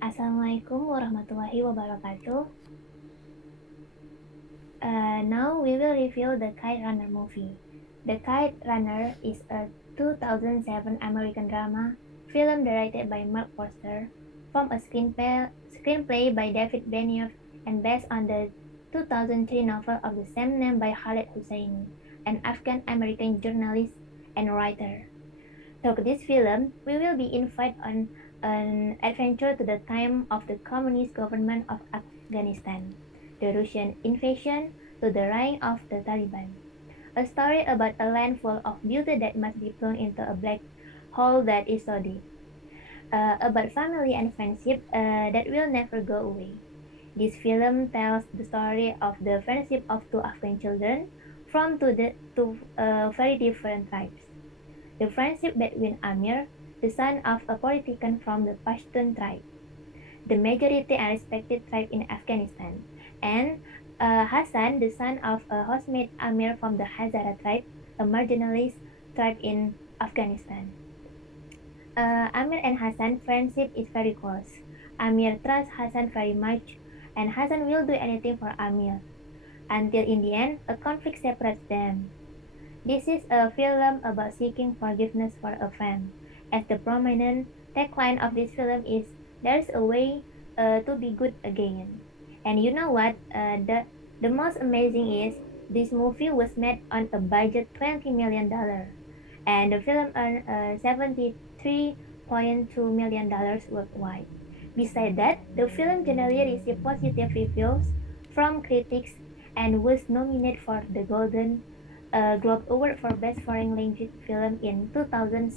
Assalamualaikum warahmatullahi wabarakatuh. Now we will review the Kite Runner movie. The Kite Runner is a 2007 American drama film directed by Mark Forster from a screenplay by David Benioff and based on the 2003 novel of the same name by Khaled Hosseini, an Afghan-American journalist and writer. Through this film, we will be invited on an adventure to the time of the communist government of Afghanistan, the Russian invasion, to the reign of the Taliban. A story about a land full of beauty that must be flung into a black hole that is so deep. About family and friendship that will never go away. This film tells the story of the friendship of two Afghan children from two very different tribes. The friendship between Amir, the son of a politician from the Pashtun tribe, the majority and respected tribe in Afghanistan, and Hassan, the son of a housemate Amir from the Hazara tribe, a marginalized tribe in Afghanistan. Amir and Hassan friendship is very close. Amir trusts Hassan very much, and Hassan will do anything for Amir, until in the end, a conflict separates them. This is a film about seeking forgiveness for a friend, as the prominent tagline of this film is "There's a way to be good again." And you know what? The most amazing is this movie was made on a budget $20 million, and the film earned $73.2 million worldwide. Besides that, the film generally received positive reviews from critics and was nominated for the Golden Globe Award for Best Foreign Language Film in 2007.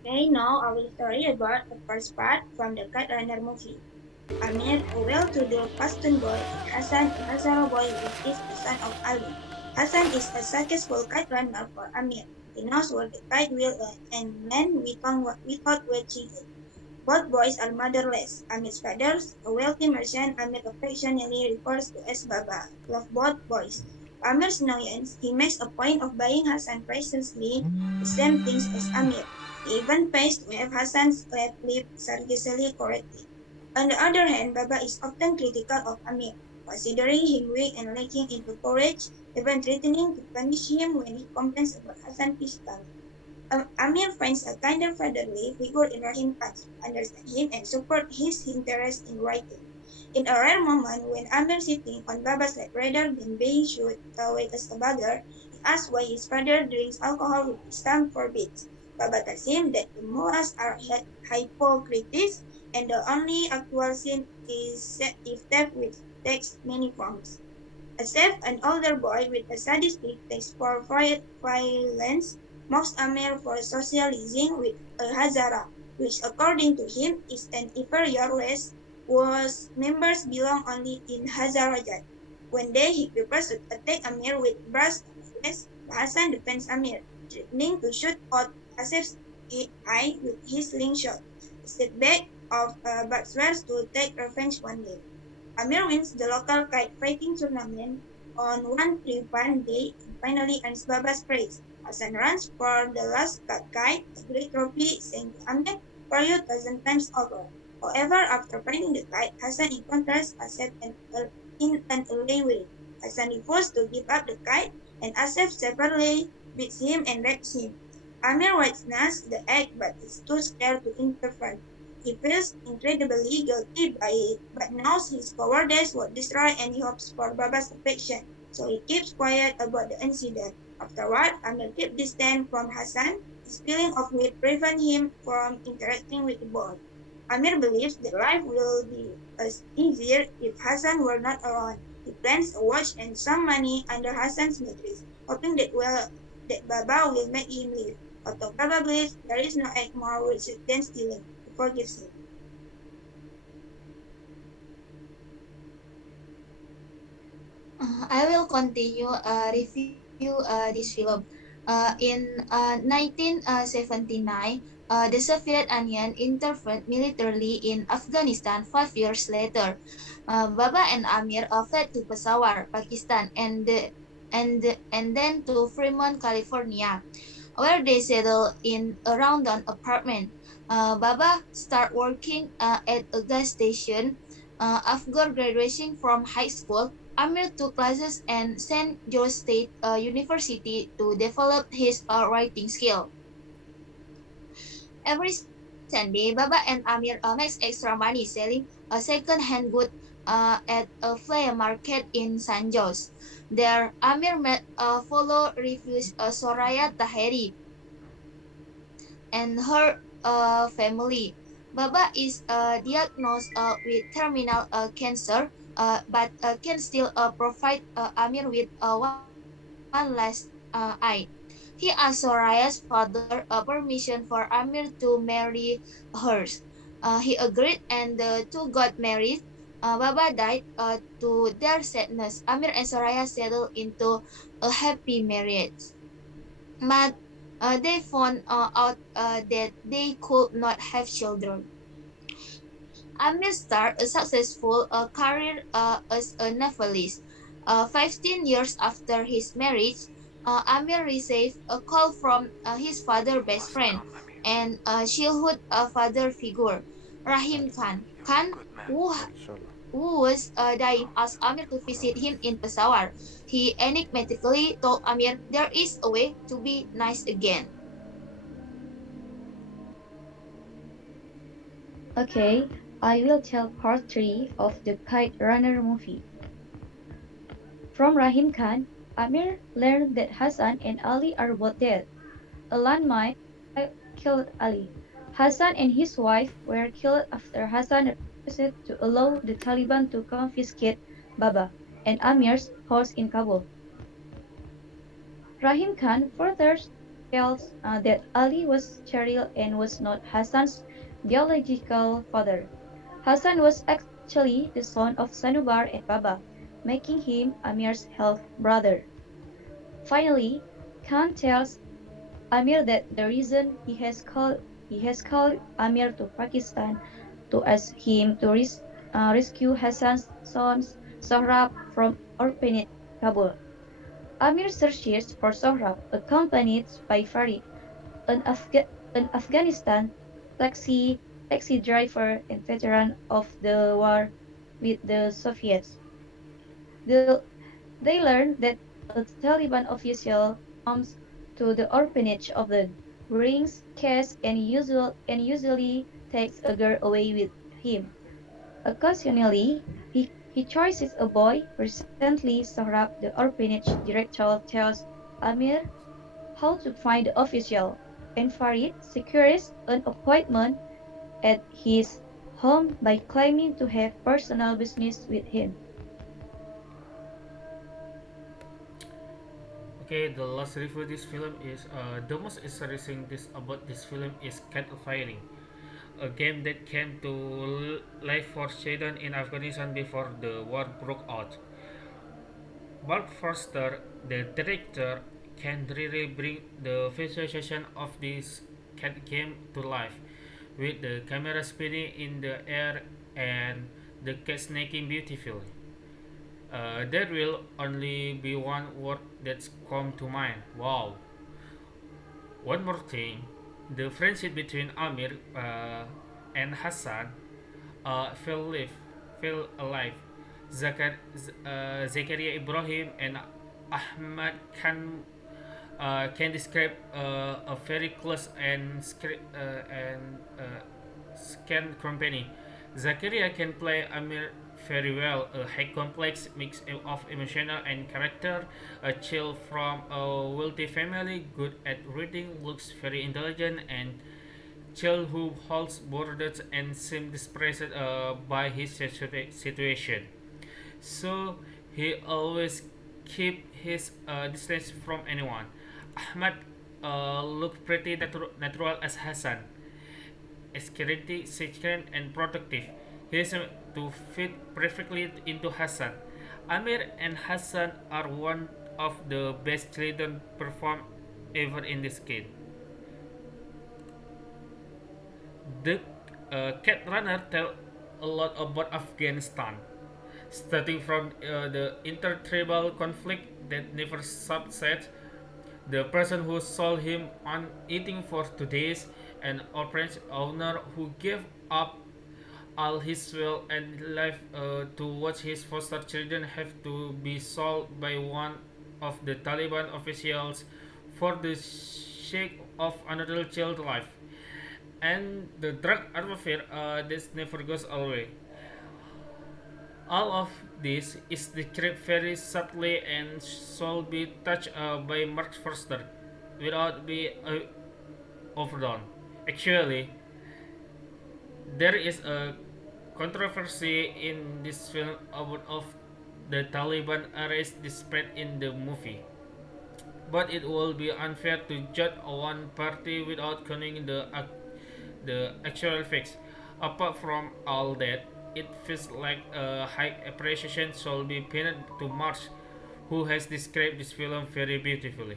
Okay, now I will story about the first part from the Kite Runner movie. Amir, a well-to-do Pashtun boy, and Hassan, a Hazara boy who is the son of Albi. Hassan is a successful kite runner for Amir. He knows where the kite will land without watching it. Both boys are motherless. Amir's father, a wealthy merchant Amir affectionately refers to as Baba, love both boys. To Amir's annoyance, he makes a point of buying Hassan precisely the same things as Amir. He even pays to have Hassan's live surgically correctly. On the other hand, Baba is often critical of Amir, considering him weak and lacking in courage, even threatening to punish him when he complains about Hassan physically. Amir finds a kinder fatherly figure in Rahim Khan, understand him and support his interest in writing. In a rare moment when Amir sitting on Baba's lap rather than being shooed away as a beggar, he asks why his father drinks alcohol with his tongue forbids. Baba tells him that the mullahs are hypocrites and the only actual sin is if theft which takes many forms. Asif, an older boy with a sadistic taste for violence, mocks Amir for socializing with a Hazara, which according to him is an inferior race whose members belong only in Hazarajat. One day he prepares to attack Amir with brass knuckles, but Hassan defends Amir, threatening to shoot out Asif's eye with his slingshot. He set back off but swears to take revenge one day. Amir wins the local kite fighting tournament on one triumphant day and finally earns Baba's praise. Hassan runs for the last kite, a great trophy, saying to Amir, "For you 1,000 times over." However, after finding the kite, Hassan encounters Asif in an alleyway. Hassan refuses to give up the kite, and Asif severely beats him and rapes him. Amir witnesses the act but is too scared to interfere. He feels incredibly guilty by it, but knows his cowardice would destroy any hopes for Baba's affection, so he keeps quiet about the incident. Afterward, Amir keeps distance from Hassan. His feeling of guilt prevents him from interacting with the boy. Amir believes that life will be easier if Hassan were not around. He plans a watch and some money under Hassan's mattress, hoping that Baba will make him leave. Although Baba believes there is no act more wicked than stealing, he forgives him. I will continue review this film. In 1979, the Soviet Union intervened militarily in Afghanistan 5 years later. Baba and Amir fled to Peshawar, Pakistan, and then to Fremont, California. where they settle in a rundown apartment. Baba start working at a gas station. After graduating from high school, Amir took classes at St. George State University to develop his writing skill. Every Sunday, Baba and Amir makes extra money selling second-hand goods at a flea market in San Jose. There, Amir met fellow refugee Soraya Taheri and her family. Baba is diagnosed with terminal cancer, but can still provide Amir with one last eye. He asked Soraya's father permission for Amir to marry hers. He agreed, and the two got married. Baba died to their sadness. Amir and Soraya settled into a happy marriage. But they found out that they could not have children. Amir started a successful career as a novelist. 15 years after his marriage, Amir received a call from his father's best friend and childhood father figure, Rahim Khan. Khan, who, who was dying, asked Amir to visit him in Peshawar. He enigmatically told Amir there is a way to be nice again. Okay, I will tell part 3 of the Kite Runner movie. From Rahim Khan, Amir learned that Hassan and Ali are both dead. A landmine killed Ali. Hassan and his wife were killed after Hassan refused to allow the Taliban to confiscate Baba and Amir's house in Kabul. Rahim Khan further tells that Ali was sterile and was not Hassan's biological father. Hassan was actually the son of Sanubar and Baba, making him Amir's half brother. Finally, Khan tells Amir that the reason he has called Amir to Pakistan to ask him to rescue Hassan's sons Sohrab from orphanage Kabul. Amir searches for Sohrab, accompanied by Farid, an, an Afghanistan taxi taxi driver and veteran of the war with the Soviets. They, they learn that a Taliban official comes to the orphanage often, brings cash and usually takes a girl away with him. Occasionally, he chooses a boy. Recently, Sohrab, the orphanage director, tells Amir how to find the official, and Farid secures an appointment at his home by claiming to have personal business with him. Okay, the last review this film is the most interesting this about this film is cattle firing, a game that came to life for Sweden in Afghanistan before the war broke out. Mark Forster, the director, can really bring the visualization of this cat game to life, with the camera spinning in the air and the cat snaking beautifully. There will only be one word that's come to mind. Wow. One more thing, the friendship between Amir and Hassan feel live, feel alive. Zakaria Ibrahim and Ahmad can describe a very close and scan company. Zakaria can play Amir very well, a high complex mix of emotional and character, a child from a wealthy family, good at reading, looks very intelligent, and child who holds borders and seems distressed by his situation. So he always keep his distance from anyone. Ahmad looked pretty natural as Hassan, security, secure and protective. He is to fit perfectly into Hassan. Amir and Hassan are one of the best children perform ever in this kid. The Cat Runner tell a lot about Afghanistan, starting from the intertribal conflict that never subsides The person who sold him on eating for 2 days, an orphanage owner who gave up all his wealth and life to watch his foster children have to be sold by one of the Taliban officials for the sake of another child's life. And the drug atmosphere this never goes away. All of this is described very subtly and shall be touched by Mark Forster without being overdone. Actually, there is a controversy in this film about of the Taliban arrest displayed in the movie, but it will be unfair to judge one party without knowing the actual facts. Apart from all that, it feels like a high appreciation should be pinned to Marsh, who has described this film very beautifully.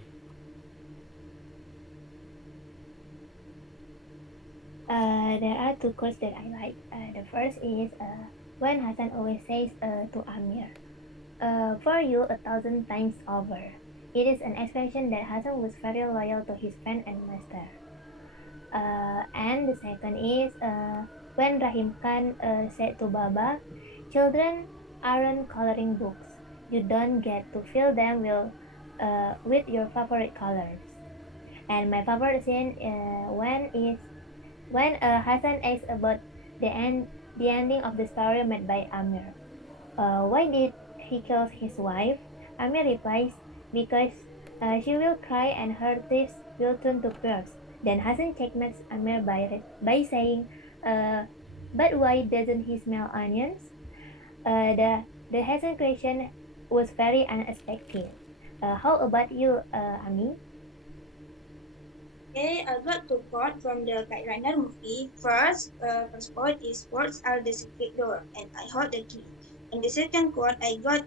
There are two quotes that I like. The first is when Hassan always says to Amir, for you 1,000 times over. It is an expression that Hassan was very loyal to his friend and master. And the second is when Rahim Khan said to Baba, children aren't coloring books. You don't get to fill them with your favorite colors. And my favorite scene when Hassan asks about the ending of the story made by Amir. Why did he kill his wife? Amir replies, because she will cry and her tears will turn to tears. Then Hassan checkmates Amir by saying, uh, but why doesn't he smell onions? The Hassan question was very unexpected. How about you, Ami? Okay, I got two quotes from the Kite Runner movie. First quote is words are the secret door, and I hold the key. And the second quote I got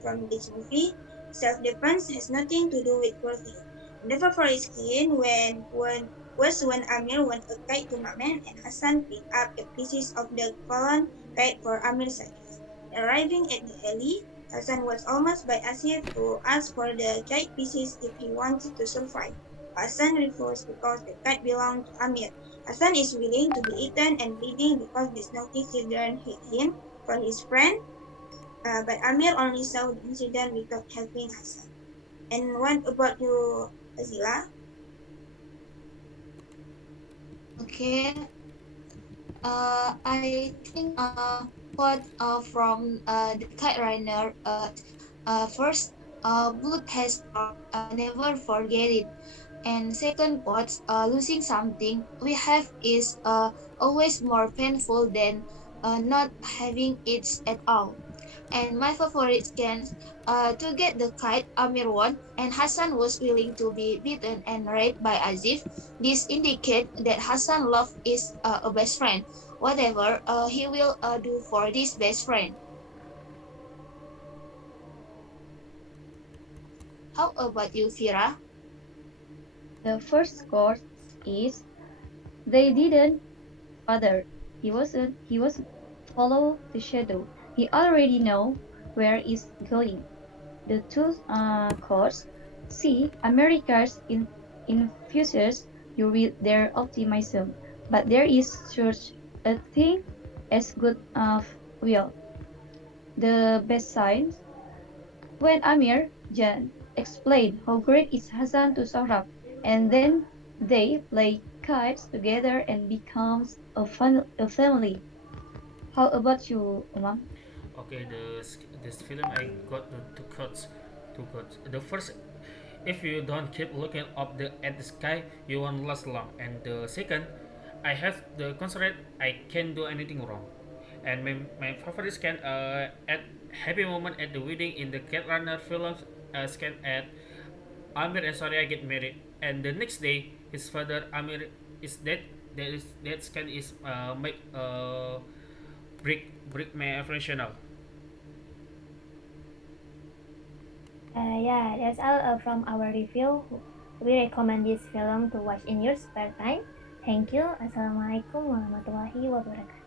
from this movie, self-defense has nothing to do with clothing. Never for his skin when Amir went a kite to Mamen and Hassan picked up the pieces of the fallen kite for Amir's service. Arriving at the alley, Hassan was almost by Asif to ask for the kite pieces if he wanted to survive. Hassan refused because the cat belonged to Amir. Hassan is willing to be eaten and bleeding because this naughty children hid him from his friend, but Amir only saw the incident without helping Hassan. And what about you, Azila? Okay, I think what from the kite runner first blood has dark, never forget it. And second quotes, losing something we have is always more painful than not having it at all. And my favorite scans to get the kite Amir won, and Hassan was willing to be beaten and raped by Azif. This indicates that Hassan love is a best friend, whatever he will do for this best friend. How about you, Fira? The first course is they didn't bother. He was follow the shadow. He already know where it's going. The two course see America's infuses you with their optimism, but there is such a thing as good will. The best signs when Amir Jan explained how great is Hassan to Sahrab, and then they play kites together and becomes a family. How about you, Umam? Okay, this film I got the two cuts, two cuts. The first, if you don't keep looking up at the sky, you won't last long. And the second, I have the concert. I can't do anything wrong. And my favorite scan at happy moment at the wedding in the Cat Runner films scan at Amir and Soria get married, and the next day his father Amir is dead. That scan is make break my apprehension now. Yeah, that's all from our review. We recommend this film to watch in your spare time. Thank you. Assalamualaikum warahmatullahi wabarakatuh.